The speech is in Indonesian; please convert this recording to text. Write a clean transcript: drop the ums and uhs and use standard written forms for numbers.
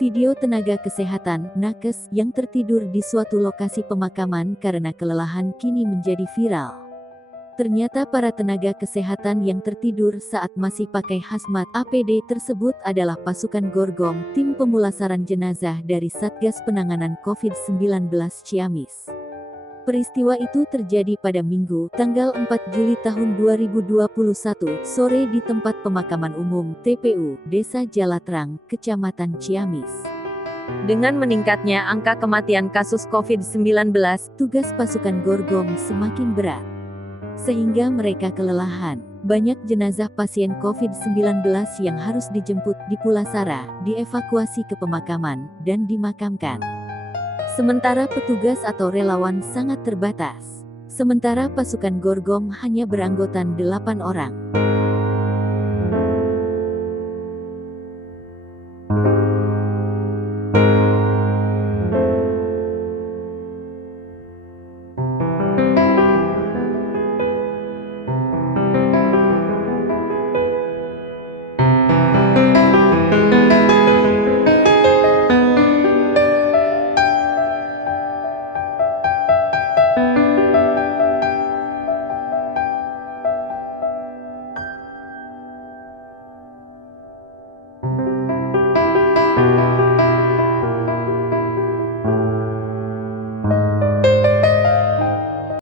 Video tenaga kesehatan, nakes, yang tertidur di suatu lokasi pemakaman karena kelelahan kini menjadi viral. Ternyata para tenaga kesehatan yang tertidur saat masih pakai hazmat APD tersebut adalah pasukan Gorgom, tim pemulasaran jenazah dari Satgas Penanganan COVID-19 Ciamis. Peristiwa itu terjadi pada Minggu, tanggal 4 Juli tahun 2021, sore di tempat pemakaman umum, TPU, Desa Jalatrang, Kecamatan Ciamis. Dengan meningkatnya angka kematian kasus COVID-19, tugas pasukan Gorgom semakin berat. Sehingga mereka kelelahan. Banyak jenazah pasien COVID-19 yang harus dijemput di Pulasara, dievakuasi ke pemakaman, dan dimakamkan. Sementara petugas atau relawan sangat terbatas. Sementara pasukan Gorgom hanya beranggotan 8 orang.